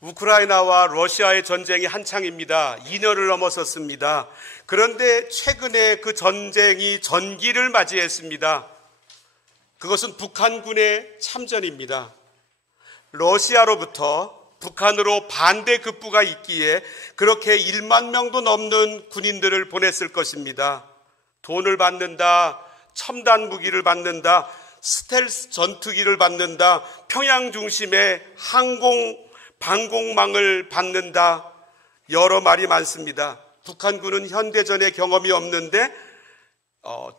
우크라이나와 러시아의 전쟁이 한창입니다. 2년을 넘어섰습니다. 그런데 최근에 그 전쟁이 전기를 맞이했습니다. 그것은 북한군의 참전입니다. 러시아로부터 북한으로 반대 급부가 있기에 그렇게 1만 명도 넘는 군인들을 보냈을 것입니다. 돈을 받는다, 첨단 무기를 받는다, 스텔스 전투기를 받는다, 평양 중심의 방공망을 받는다, 여러 말이 많습니다. 북한군은 현대전의 경험이 없는데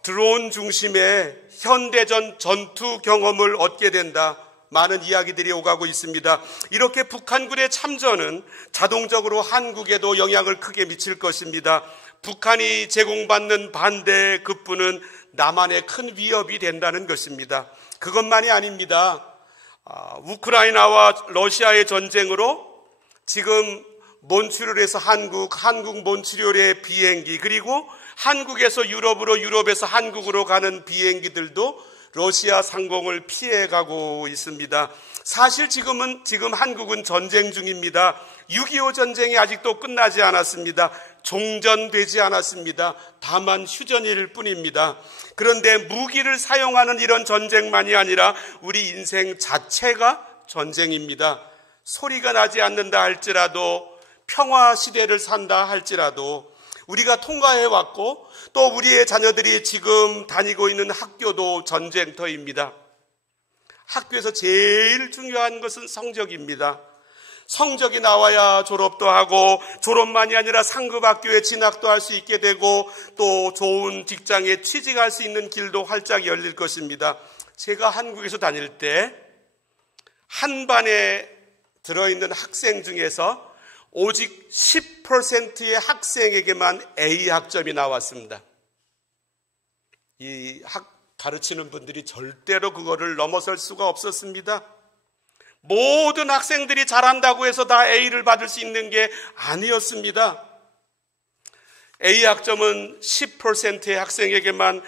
드론 중심의 현대전 전투 경험을 얻게 된다, 많은 이야기들이 오가고 있습니다. 이렇게 북한군의 참전은 자동적으로 한국에도 영향을 크게 미칠 것입니다. 북한이 제공받는 반대 급부는 남한에 큰 위협이 된다는 것입니다. 그것만이 아닙니다. 우크라이나와 러시아의 전쟁으로 지금 몬트리올에서 한국 몬트리올의 비행기, 그리고 한국에서 유럽으로, 유럽에서 한국으로 가는 비행기들도 러시아 상공을 피해가고 있습니다. 사실 지금 한국은 전쟁 중입니다. 6.25 전쟁이 아직도 끝나지 않았습니다. 종전되지 않았습니다. 다만 휴전일 뿐입니다. 그런데 무기를 사용하는 이런 전쟁만이 아니라 우리 인생 자체가 전쟁입니다. 소리가 나지 않는다 할지라도, 평화 시대를 산다 할지라도 우리가 통과해왔고 또 우리의 자녀들이 지금 다니고 있는 학교도 전쟁터입니다. 학교에서 제일 중요한 것은 성적입니다. 성적이 나와야 졸업도 하고, 졸업만이 아니라 상급 학교에 진학도 할 수 있게 되고, 또 좋은 직장에 취직할 수 있는 길도 활짝 열릴 것입니다. 제가 한국에서 다닐 때 한 반에 들어있는 학생 중에서 오직 10%의 학생에게만 A 학점이 나왔습니다. 이 가르치는 분들이 절대로 그거를 넘어설 수가 없었습니다. 모든 학생들이 잘한다고 해서 다 A를 받을 수 있는 게 아니었습니다. A 학점은 10%의 학생에게만,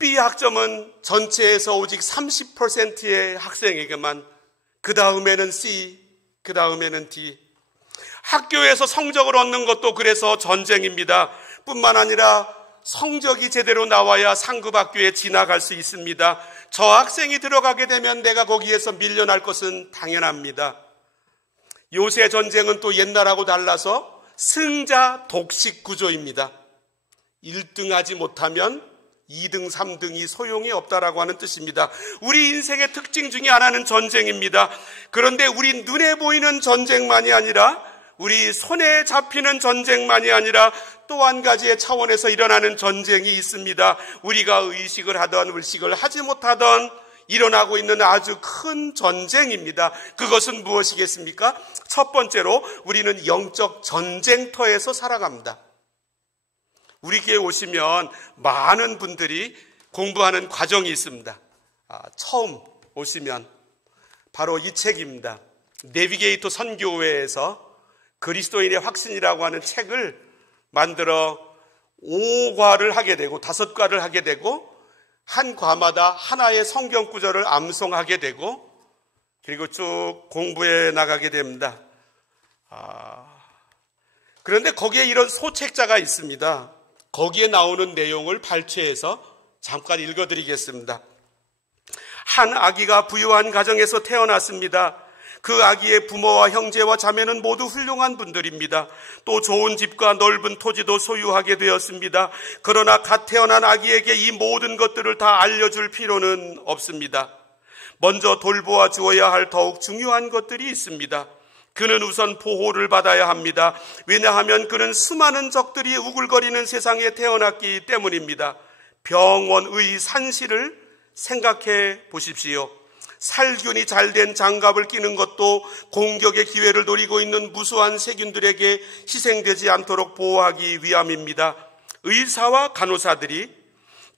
B 학점은 전체에서 오직 30%의 학생에게만, 그 다음에는 C, 그 다음에는 D. 학교에서 성적을 얻는 것도 그래서 전쟁입니다. 뿐만 아니라 성적이 제대로 나와야 상급 학교에 진학할 수 있습니다. 저 학생이 들어가게 되면 내가 거기에서 밀려날 것은 당연합니다. 요새 전쟁은 또 옛날하고 달라서 승자 독식 구조입니다. 1등 하지 못하면 2등, 3등이 소용이 없다라고 하는 뜻입니다. 우리 인생의 특징 중에 하나는 전쟁입니다. 그런데 우리 눈에 보이는 전쟁만이 아니라, 우리 손에 잡히는 전쟁만이 아니라 또 한 가지의 차원에서 일어나는 전쟁이 있습니다. 우리가 의식을 하던 의식을 하지 못하던 일어나고 있는 아주 큰 전쟁입니다. 그것은 무엇이겠습니까? 첫 번째로 우리는 영적 전쟁터에서 살아갑니다. 우리 교회에 오시면 많은 분들이 공부하는 과정이 있습니다. 처음 오시면 바로 이 책입니다. 내비게이터 선교회에서 그리스도인의 확신이라고 하는 책을 만들어 5과를 하게 되고 5과를 하게 되고, 한 과마다 하나의 성경 구절을 암송하게 되고, 그리고 쭉 공부해 나가게 됩니다. 그런데 거기에 이런 소책자가 있습니다. 거기에 나오는 내용을 발췌해서 잠깐 읽어드리겠습니다. 한 아기가 부유한 가정에서 태어났습니다. 그 아기의 부모와 형제와 자매는 모두 훌륭한 분들입니다. 또 좋은 집과 넓은 토지도 소유하게 되었습니다. 그러나 갓 태어난 아기에게 이 모든 것들을 다 알려줄 필요는 없습니다. 먼저 돌보아 주어야 할 더욱 중요한 것들이 있습니다. 그는 우선 보호를 받아야 합니다. 왜냐하면 그는 수많은 적들이 우글거리는 세상에 태어났기 때문입니다. 병원의 산실을 생각해 보십시오. 살균이 잘된 장갑을 끼는 것도 공격의 기회를 노리고 있는 무수한 세균들에게 희생되지 않도록 보호하기 위함입니다. 의사와 간호사들이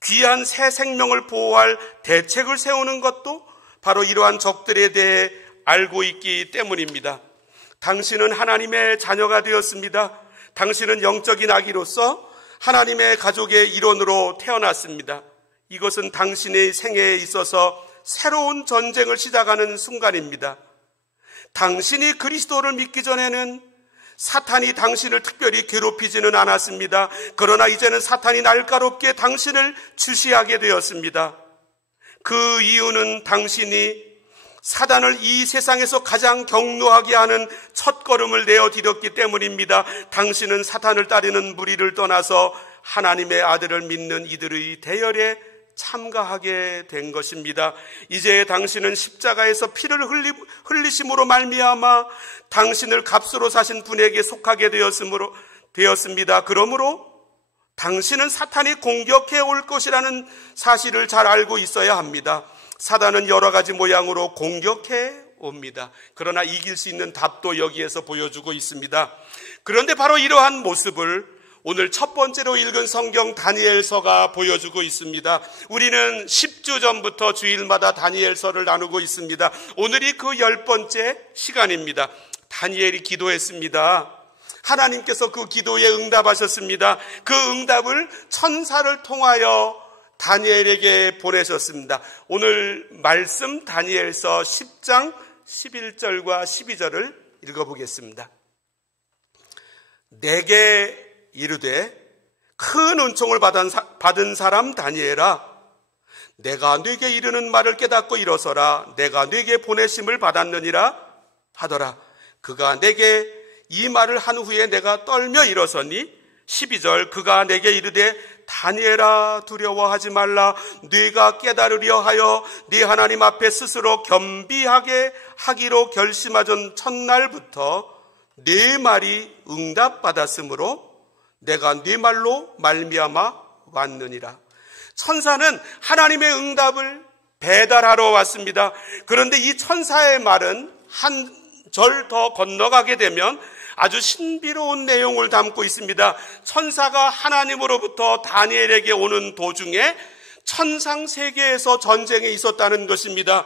귀한 새 생명을 보호할 대책을 세우는 것도 바로 이러한 적들에 대해 알고 있기 때문입니다. 당신은 하나님의 자녀가 되었습니다. 당신은 영적인 아기로서 하나님의 가족의 일원으로 태어났습니다. 이것은 당신의 생애에 있어서 새로운 전쟁을 시작하는 순간입니다. 당신이 그리스도를 믿기 전에는 사탄이 당신을 특별히 괴롭히지는 않았습니다. 그러나 이제는 사탄이 날카롭게 당신을 주시하게 되었습니다. 그 이유는 당신이 사단을 이 세상에서 가장 격노하게 하는 첫걸음을 내어드렸기 때문입니다. 당신은 사탄을 따르는 무리를 떠나서 하나님의 아들을 믿는 이들의 대열에 참가하게 된 것입니다. 이제 당신은 십자가에서 피를 흘리심으로 말미암아 당신을 값으로 사신 분에게 속하게 되었습니다. 그러므로 당신은 사탄이 공격해 올 것이라는 사실을 잘 알고 있어야 합니다. 사단은 여러 가지 모양으로 공격해 옵니다. 그러나 이길 수 있는 답도 여기에서 보여주고 있습니다. 그런데 바로 이러한 모습을 오늘 첫 번째로 읽은 성경 다니엘서가 보여주고 있습니다. 우리는 10주 전부터 주일마다 다니엘서를 나누고 있습니다. 오늘이 그 10번째 시간입니다. 다니엘이 기도했습니다. 하나님께서 그 기도에 응답하셨습니다. 그 응답을 천사를 통하여 다니엘에게 보내셨습니다. 오늘 말씀 다니엘서 10장 11절과 12절을 읽어보겠습니다. 내게 이르되 큰 은총을 받은 사람 다니엘아, 내가 네게 이르는 말을 깨닫고 일어서라. 내가 네게 보내심을 받았느니라 하더라. 그가 내게 이 말을 한 후에 내가 떨며 일어서니 12절 그가 내게 이르되 다니엘아 두려워하지 말라. 네가 깨달으려 하여 네 하나님 앞에 스스로 겸비하게 하기로 결심하던 첫날부터 네 말이 응답받았으므로 내가 네 말로 말미암아 왔느니라. 천사는 하나님의 응답을 배달하러 왔습니다. 그런데 이 천사의 말은 한 절 더 건너가게 되면 아주 신비로운 내용을 담고 있습니다. 천사가 하나님으로부터 다니엘에게 오는 도중에 천상 세계에서 전쟁이 있었다는 것입니다.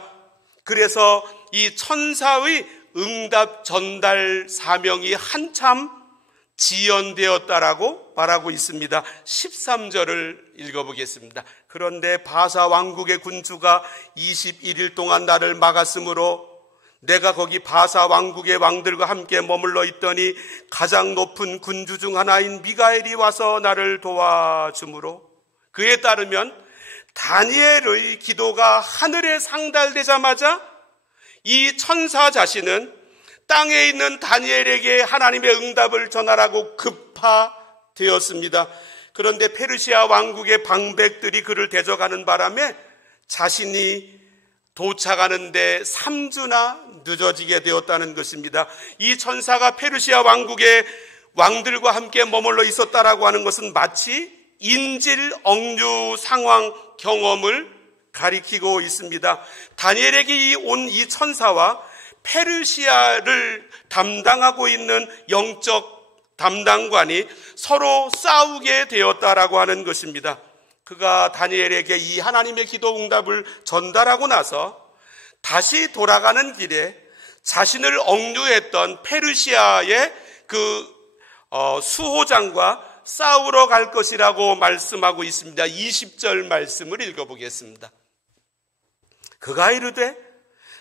그래서 이 천사의 응답 전달 사명이 한참 지연되었다라고 말하고 있습니다. 13절을 읽어보겠습니다. 그런데 바사 왕국의 군주가 21일 동안 나를 막았으므로 내가 거기 바사 왕국의 왕들과 함께 머물러 있더니 가장 높은 군주 중 하나인 미가엘이 와서 나를 도와주므로, 그에 따르면 다니엘의 기도가 하늘에 상달되자마자 이 천사 자신은 땅에 있는 다니엘에게 하나님의 응답을 전하라고 급파되었습니다. 그런데 페르시아 왕국의 방백들이 그를 대적하는 바람에 자신이 도착하는데 3주나 늦어지게 되었다는 것입니다. 이 천사가 페르시아 왕국의 왕들과 함께 머물러 있었다라고 하는 것은 마치 인질 억류 상황 경험을 가리키고 있습니다. 다니엘에게 온 이 천사와 페르시아를 담당하고 있는 영적 담당관이 서로 싸우게 되었다라고 하는 것입니다. 그가 다니엘에게 이 하나님의 기도 응답을 전달하고 나서 다시 돌아가는 길에 자신을 억류했던 페르시아의 그 수호장과 싸우러 갈 것이라고 말씀하고 있습니다. 20절 말씀을 읽어보겠습니다. 그가 이르되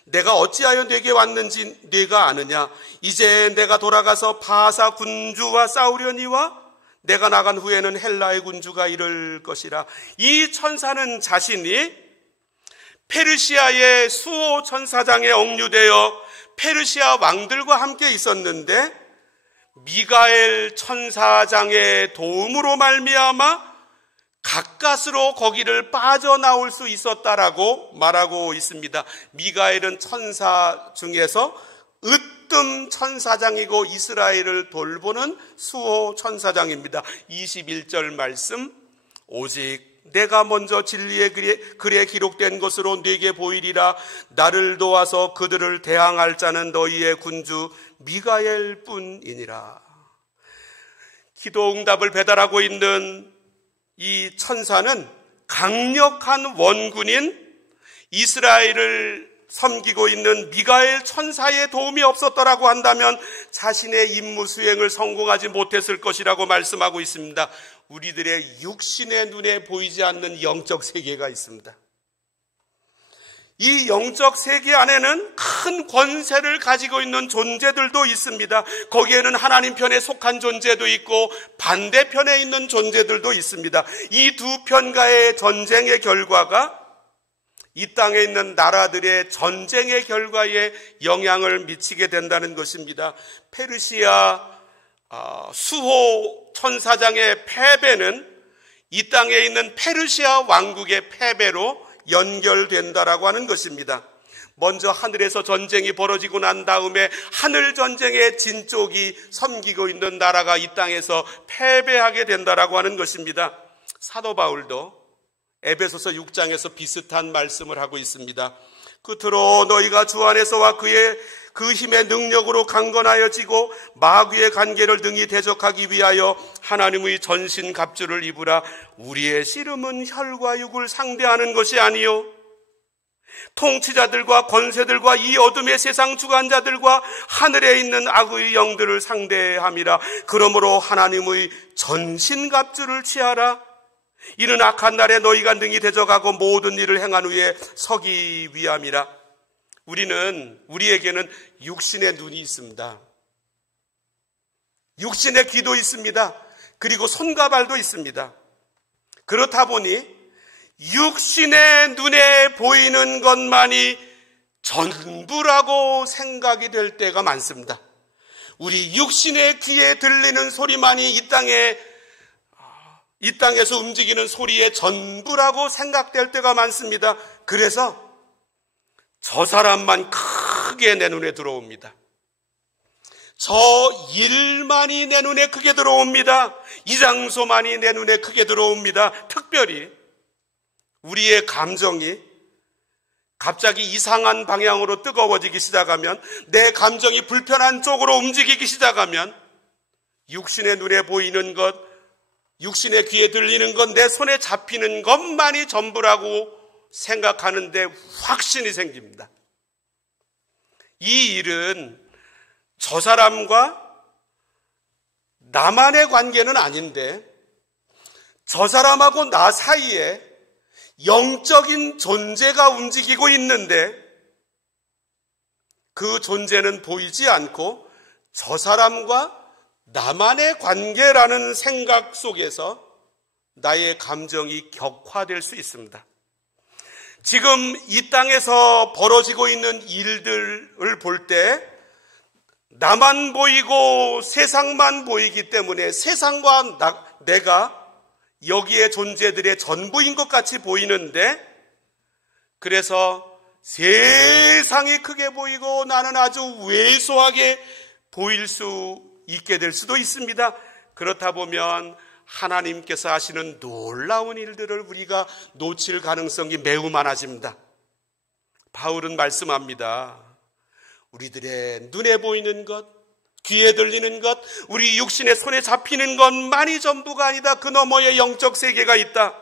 내가 어찌하여 네게 왔는지 네가 아느냐? 이제 내가 돌아가서 바사 군주와 싸우려니와 내가 나간 후에는 헬라의 군주가 이를 것이라. 이 천사는 자신이 페르시아의 수호 천사장에 억류되어 페르시아 왕들과 함께 있었는데 미가엘 천사장의 도움으로 말미암아 가까스로 거기를 빠져나올 수 있었다라고 말하고 있습니다. 미가엘은 천사 중에서 으뜸 천사장이고 이스라엘을 돌보는 수호 천사장입니다. 21절 말씀, 오직 내가 먼저 진리의 글에 기록된 것으로 네게 보이리라. 나를 도와서 그들을 대항할 자는 너희의 군주 미가엘 뿐이니라. 기도 응답을 배달하고 있는 이 천사는 강력한 원군인 이스라엘을 섬기고 있는 미가엘 천사의 도움이 없었더라고 한다면 자신의 임무 수행을 성공하지 못했을 것이라고 말씀하고 있습니다. 우리들의 육신의 눈에 보이지 않는 영적 세계가 있습니다. 이 영적 세계 안에는 큰 권세를 가지고 있는 존재들도 있습니다. 거기에는 하나님 편에 속한 존재도 있고 반대편에 있는 존재들도 있습니다. 이 두 편과의 전쟁의 결과가 이 땅에 있는 나라들의 전쟁의 결과에 영향을 미치게 된다는 것입니다. 페르시아 수호 천사장의 패배는 이 땅에 있는 페르시아 왕국의 패배로 연결된다라고 하는 것입니다. 먼저 하늘에서 전쟁이 벌어지고 난 다음에 하늘 전쟁의 진쪽이 섬기고 있는 나라가 이 땅에서 패배하게 된다라고 하는 것입니다. 사도 바울도 에베소서 6장에서 비슷한 말씀을 하고 있습니다. 끝으로 너희가 주 안에서와 그 힘의 능력으로 강건하여지고 마귀의 관계를 등이 대적하기 위하여 하나님의 전신 갑주를 입으라. 우리의 씨름은 혈과 육을 상대하는 것이 아니요 통치자들과 권세들과 이 어둠의 세상 주관자들과 하늘에 있는 악의 영들을 상대함이라. 그러므로 하나님의 전신 갑주를 취하라. 이는 악한 날에 너희가 능히 대적하고 모든 일을 행한 후에 서기 위함이라. 우리에게는 육신의 눈이 있습니다. 육신의 귀도 있습니다. 그리고 손과 발도 있습니다. 그렇다 보니 육신의 눈에 보이는 것만이 전부라고 생각이 될 때가 많습니다. 우리 육신의 귀에 들리는 소리만이 이 땅에서 움직이는 소리의 전부라고 생각될 때가 많습니다. 그래서 저 사람만 크게 내 눈에 들어옵니다. 저 일만이 내 눈에 크게 들어옵니다. 이 장소만이 내 눈에 크게 들어옵니다. 특별히 우리의 감정이 갑자기 이상한 방향으로 뜨거워지기 시작하면, 내 감정이 불편한 쪽으로 움직이기 시작하면 육신의 눈에 보이는 것, 육신의 귀에 들리는 것, 내 손에 잡히는 것만이 전부라고 생각하는데 확신이 생깁니다. 이 일은 저 사람과 나만의 관계는 아닌데 저 사람하고 나 사이에 영적인 존재가 움직이고 있는데 그 존재는 보이지 않고 저 사람과 나만의 관계라는 생각 속에서 나의 감정이 격화될 수 있습니다. 지금 이 땅에서 벌어지고 있는 일들을 볼 때 나만 보이고 세상만 보이기 때문에 세상과 내가 여기에 존재들의 전부인 것 같이 보이는데, 그래서 세상이 크게 보이고 나는 아주 왜소하게 보일 수 있게 될 수도 있습니다. 그렇다 보면 하나님께서 하시는 놀라운 일들을 우리가 놓칠 가능성이 매우 많아집니다. 바울은 말씀합니다. 우리들의 눈에 보이는 것, 귀에 들리는 것, 우리 육신의 손에 잡히는 것만이 전부가 아니다. 그 너머에 영적 세계가 있다.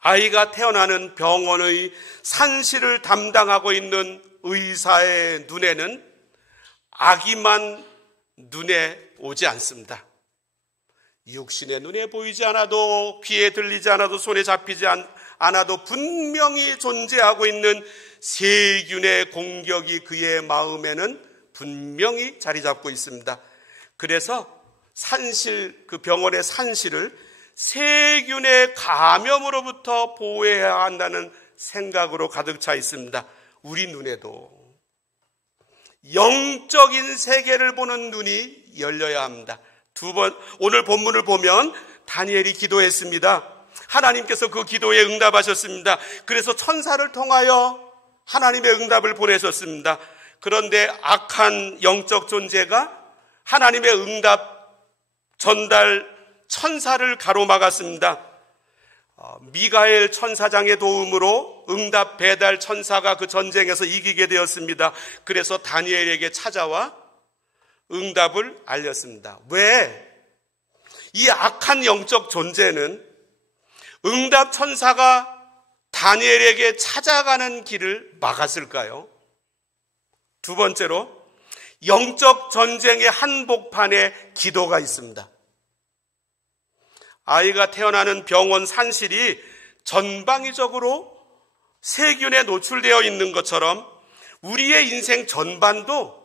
아이가 태어나는 병원의 산실을 담당하고 있는 의사의 눈에는 아기만 눈에 오지 않습니다. 육신의 눈에 보이지 않아도, 귀에 들리지 않아도, 손에 잡히지 않아도 분명히 존재하고 있는 세균의 공격이 그의 마음에는 분명히 자리 잡고 있습니다. 그래서 그 병원의 산실을 세균의 감염으로부터 보호해야 한다는 생각으로 가득 차 있습니다. 우리 눈에도 영적인 세계를 보는 눈이 열려야 합니다. 오늘 본문을 보면 다니엘이 기도했습니다. 하나님께서 그 기도에 응답하셨습니다. 그래서 천사를 통하여 하나님의 응답을 보내셨습니다. 그런데 악한 영적 존재가 하나님의 응답 전달 천사를 가로막았습니다. 미가엘 천사장의 도움으로 응답 배달 천사가 그 전쟁에서 이기게 되었습니다. 그래서 다니엘에게 찾아와 응답을 알렸습니다. 왜? 이 악한 영적 존재는 응답 천사가 다니엘에게 찾아가는 길을 막았을까요? 두 번째로, 영적 전쟁의 한복판에 기도가 있습니다. 아이가 태어나는 병원 산실이 전방위적으로 세균에 노출되어 있는 것처럼 우리의 인생 전반도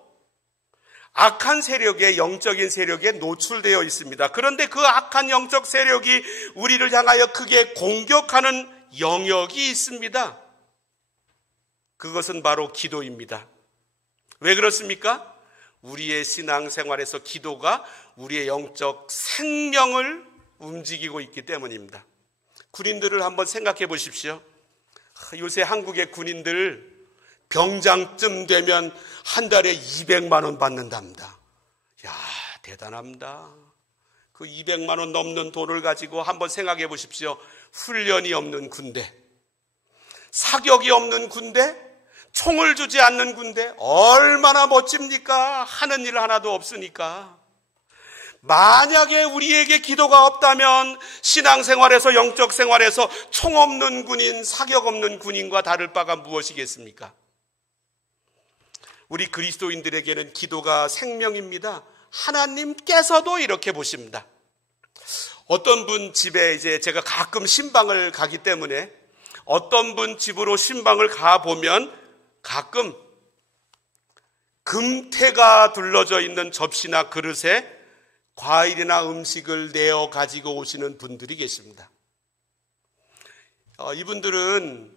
악한 세력의 영적인 세력에 노출되어 있습니다. 그런데 그 악한 영적 세력이 우리를 향하여 크게 공격하는 영역이 있습니다. 그것은 바로 기도입니다. 왜 그렇습니까? 우리의 신앙생활에서 기도가 우리의 영적 생명을 움직이고 있기 때문입니다. 군인들을 한번 생각해 보십시오. 요새 한국의 군인들 병장쯤 되면 한 달에 200만 원 받는답니다. 야, 대단합니다. 그 200만 원 넘는 돈을 가지고 한번 생각해 보십시오. 훈련이 없는 군대, 사격이 없는 군대, 총을 주지 않는 군대, 얼마나 멋집니까? 하는 일 하나도 없으니까. 만약에 우리에게 기도가 없다면 신앙생활에서, 영적 생활에서 총 없는 군인, 사격 없는 군인과 다를 바가 무엇이겠습니까? 우리 그리스도인들에게는 기도가 생명입니다. 하나님께서도 이렇게 보십니다. 어떤 분 집에 이제 제가 가끔 신방을 가기 때문에 어떤 분 집으로 신방을 가보면 가끔 금태가 둘러져 있는 접시나 그릇에 과일이나 음식을 내어 가지고 오시는 분들이 계십니다. 이분들은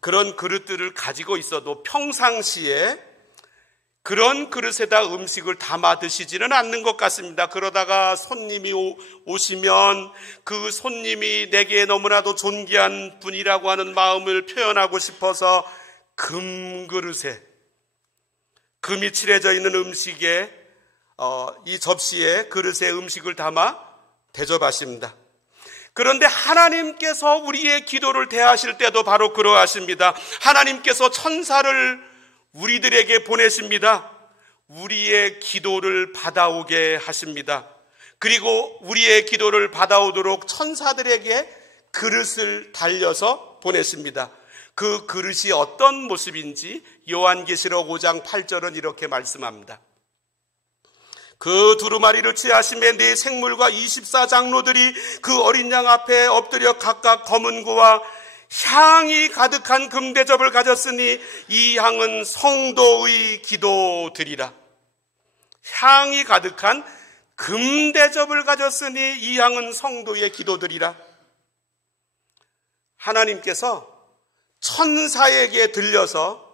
그런 그릇들을 가지고 있어도 평상시에 그런 그릇에다 음식을 담아 드시지는 않는 것 같습니다. 그러다가 손님이 오시면 그 손님이 내게 너무나도 존귀한 분이라고 하는 마음을 표현하고 싶어서 금그릇에, 금이 칠해져 있는 음식에, 이 접시에, 그릇에 음식을 담아 대접하십니다. 그런데 하나님께서 우리의 기도를 대하실 때도 바로 그러하십니다. 하나님께서 천사를 우리들에게 보내십니다. 우리의 기도를 받아오게 하십니다. 그리고 우리의 기도를 받아오도록 천사들에게 그릇을 달려서 보내십니다. 그 그릇이 어떤 모습인지 요한계시록 5장 8절은 이렇게 말씀합니다. 그 두루마리를 취하심에 네 생물과 24장로들이 그 어린 양 앞에 엎드려 각각 검은 고와 향이 가득한 금대접을 가졌으니 이 향은 성도의 기도드리라. 향이 가득한 금대접을 가졌으니 이 향은 성도의 기도드리라. 하나님께서 천사에게 들려서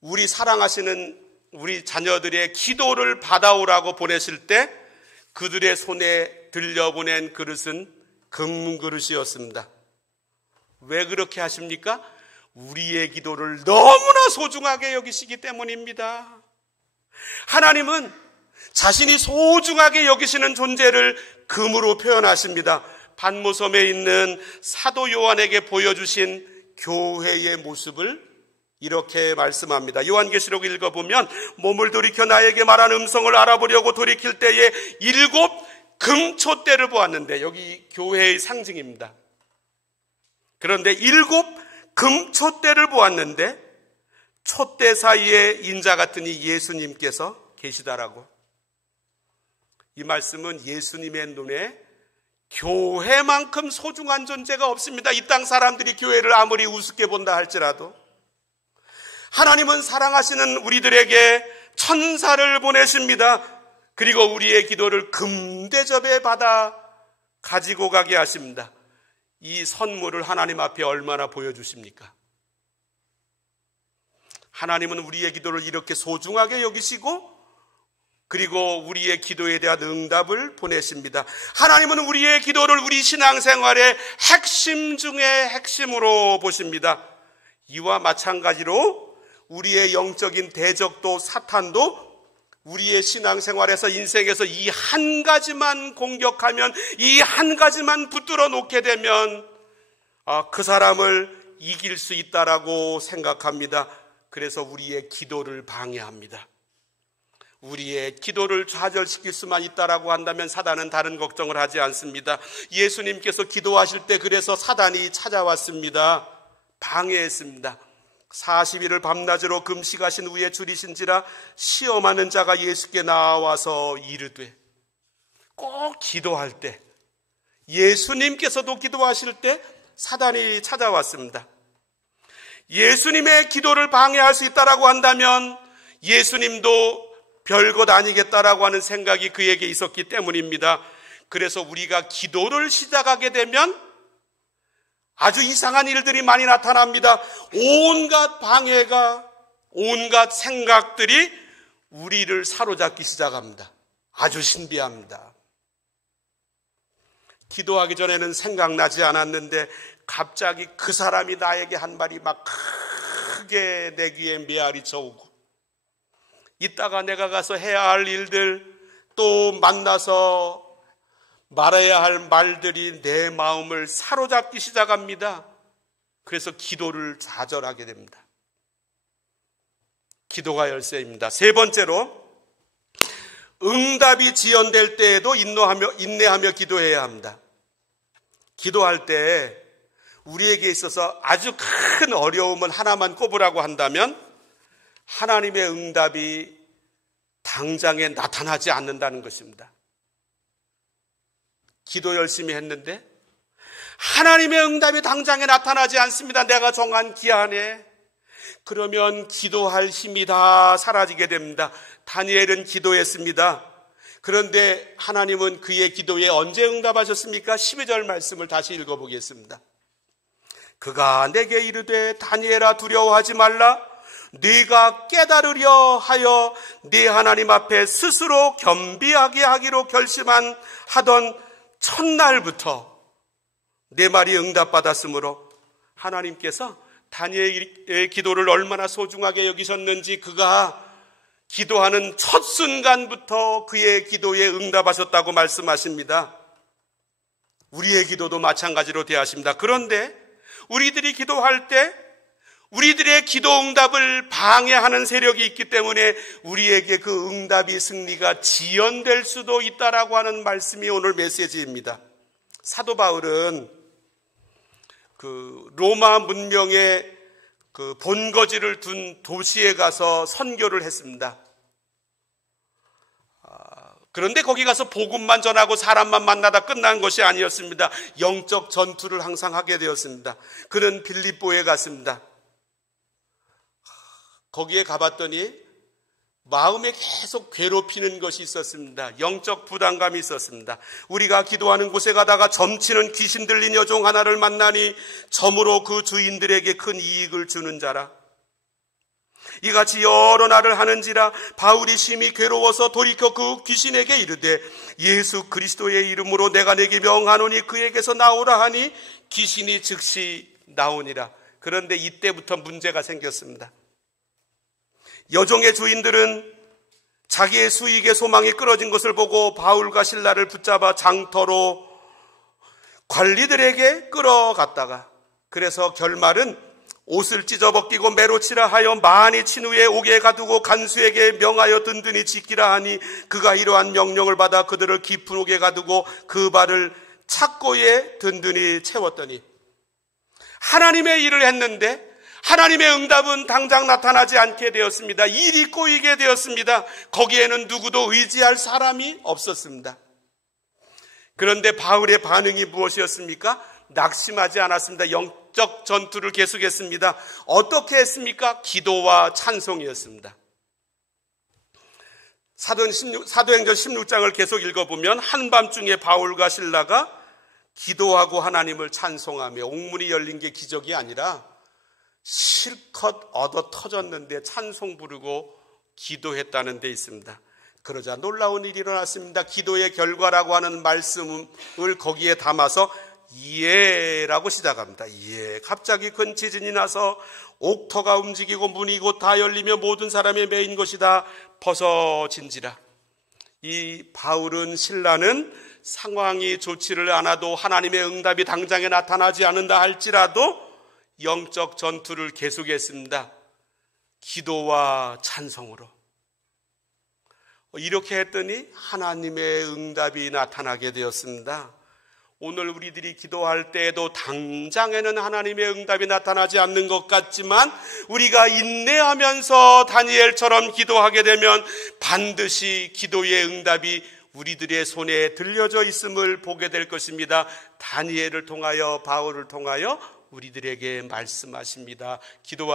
우리 사랑하시는 우리 자녀들의 기도를 받아오라고 보내실 때 그들의 손에 들려보낸 그릇은 금그릇이었습니다. 왜 그렇게 하십니까? 우리의 기도를 너무나 소중하게 여기시기 때문입니다. 하나님은 자신이 소중하게 여기시는 존재를 금으로 표현하십니다. 반모섬에 있는 사도 요한에게 보여주신 교회의 모습을 이렇게 말씀합니다. 요한계시록 읽어보면 몸을 돌이켜 나에게 말한 음성을 알아보려고 돌이킬 때에 7 금촛대를 보았는데, 여기 교회의 상징입니다. 그런데 7 금촛대를 보았는데 촛대 사이에 인자 같으니 예수님께서 계시다라고. 이 말씀은 예수님의 눈에 교회만큼 소중한 존재가 없습니다. 이 땅 사람들이 교회를 아무리 우습게 본다 할지라도 하나님은 사랑하시는 우리들에게 천사를 보내십니다. 그리고 우리의 기도를 금대접에 받아 가지고 가게 하십니다. 이 선물을 하나님 앞에 얼마나 보여주십니까? 하나님은 우리의 기도를 이렇게 소중하게 여기시고 그리고 우리의 기도에 대한 응답을 보내십니다. 하나님은 우리의 기도를 우리 신앙생활의 핵심 중에 핵심으로 보십니다. 이와 마찬가지로 우리의 영적인 대적도 사탄도 우리의 신앙생활에서 인생에서 이 한 가지만 공격하면, 이 한 가지만 붙들어 놓게 되면 그 사람을 이길 수 있다라고 생각합니다. 그래서 우리의 기도를 방해합니다. 우리의 기도를 좌절시킬 수만 있다라고 한다면 사단은 다른 걱정을 하지 않습니다. 예수님께서 기도하실 때 그래서 사단이 찾아왔습니다. 방해했습니다. 40일을 밤낮으로 금식하신 후에 줄이신지라 시험하는 자가 예수께 나와서 이르되, 꼭 기도할 때, 예수님께서도 기도하실 때 사단이 찾아왔습니다. 예수님의 기도를 방해할 수 있다라고 한다면 예수님도 별것 아니겠다라고 하는 생각이 그에게 있었기 때문입니다. 그래서 우리가 기도를 시작하게 되면 아주 이상한 일들이 많이 나타납니다. 온갖 방해가, 온갖 생각들이 우리를 사로잡기 시작합니다. 아주 신비합니다. 기도하기 전에는 생각나지 않았는데 갑자기 그 사람이 나에게 한 말이 막 크게 내 귀에 메아리 쳐오고, 이따가 내가 가서 해야 할 일들, 또 만나서 말해야 할 말들이 내 마음을 사로잡기 시작합니다. 그래서 기도를 좌절하게 됩니다. 기도가 열쇠입니다. 세 번째로, 응답이 지연될 때에도 인내하며 기도해야 합니다. 기도할 때 우리에게 있어서 아주 큰 어려움을 하나만 꼽으라고 한다면 하나님의 응답이 당장에 나타나지 않는다는 것입니다. 기도 열심히 했는데 하나님의 응답이 당장에 나타나지 않습니다. 내가 정한 기한에. 그러면 기도할 힘이 다 사라지게 됩니다. 다니엘은 기도했습니다. 그런데 하나님은 그의 기도에 언제 응답하셨습니까? 12절 말씀을 다시 읽어보겠습니다. 그가 내게 이르되 다니엘아 두려워하지 말라. 네가 깨달으려 하여 네 하나님 앞에 스스로 겸비하게 하기로 하던 첫날부터 내 말이 응답받았으므로, 하나님께서 다니엘의 기도를 얼마나 소중하게 여기셨는지 그가 기도하는 첫 순간부터 그의 기도에 응답하셨다고 말씀하십니다. 우리의 기도도 마찬가지로 대하십니다. 그런데 우리들이 기도할 때 우리들의 기도 응답을 방해하는 세력이 있기 때문에 우리에게 그 응답이, 승리가 지연될 수도 있다라고 하는 말씀이 오늘 메시지입니다. 사도 바울은 그 로마 문명의 그 본거지를 둔 도시에 가서 선교를 했습니다. 그런데 거기 가서 복음만 전하고 사람만 만나다 끝난 것이 아니었습니다. 영적 전투를 항상 하게 되었습니다. 그는 빌립보에 갔습니다. 거기에 가봤더니 마음에 계속 괴롭히는 것이 있었습니다. 영적 부담감이 있었습니다. 우리가 기도하는 곳에 가다가 점치는 귀신 들린 여종 하나를 만나니 점으로 그 주인들에게 큰 이익을 주는 자라. 이같이 여러 날을 하는지라 바울이 심히 괴로워서 돌이켜 그 귀신에게 이르되 예수 그리스도의 이름으로 내가 내게 명하노니 그에게서 나오라 하니 귀신이 즉시 나오니라. 그런데 이때부터 문제가 생겼습니다. 여종의 주인들은 자기의 수익의 소망이 끊어진 것을 보고 바울과 실라를 붙잡아 장터로 관리들에게 끌어갔다가, 그래서 결말은 옷을 찢어벗기고 매로 치라 하여 많이 친 후에 옥에 가두고 간수에게 명하여 든든히 지키라 하니 그가 이러한 명령을 받아 그들을 깊은 옥에 가두고 그 발을 착고에 든든히 채웠더니, 하나님의 일을 했는데 하나님의 응답은 당장 나타나지 않게 되었습니다. 일이 꼬이게 되었습니다. 거기에는 누구도 의지할 사람이 없었습니다. 그런데 바울의 반응이 무엇이었습니까? 낙심하지 않았습니다. 영적 전투를 계속했습니다. 어떻게 했습니까? 기도와 찬송이었습니다. 사도행전 16장을 계속 읽어보면 한밤중에 바울과 실라가 기도하고 하나님을 찬송하며, 옥문이 열린 게 기적이 아니라 실컷 얻어 터졌는데 찬송 부르고 기도했다는 데 있습니다. 그러자 놀라운 일이 일어났습니다. 기도의 결과라고 하는 말씀을 거기에 담아서 이에라고 시작합니다. 이에. 갑자기 큰 지진이 나서 옥터가 움직이고 문이 곧 다 열리며 모든 사람의 메인 것이 다 벗어진지라. 이 바울은, 실라는 상황이 좋지를 않아도 하나님의 응답이 당장에 나타나지 않는다 할지라도 영적 전투를 계속했습니다. 기도와 찬송으로. 이렇게 했더니 하나님의 응답이 나타나게 되었습니다. 오늘 우리들이 기도할 때에도 당장에는 하나님의 응답이 나타나지 않는 것 같지만 우리가 인내하면서 다니엘처럼 기도하게 되면 반드시 기도의 응답이 우리들의 손에 들려져 있음을 보게 될 것입니다. 다니엘을 통하여, 바울을 통하여 우리들에게 말씀하십니다. 기도와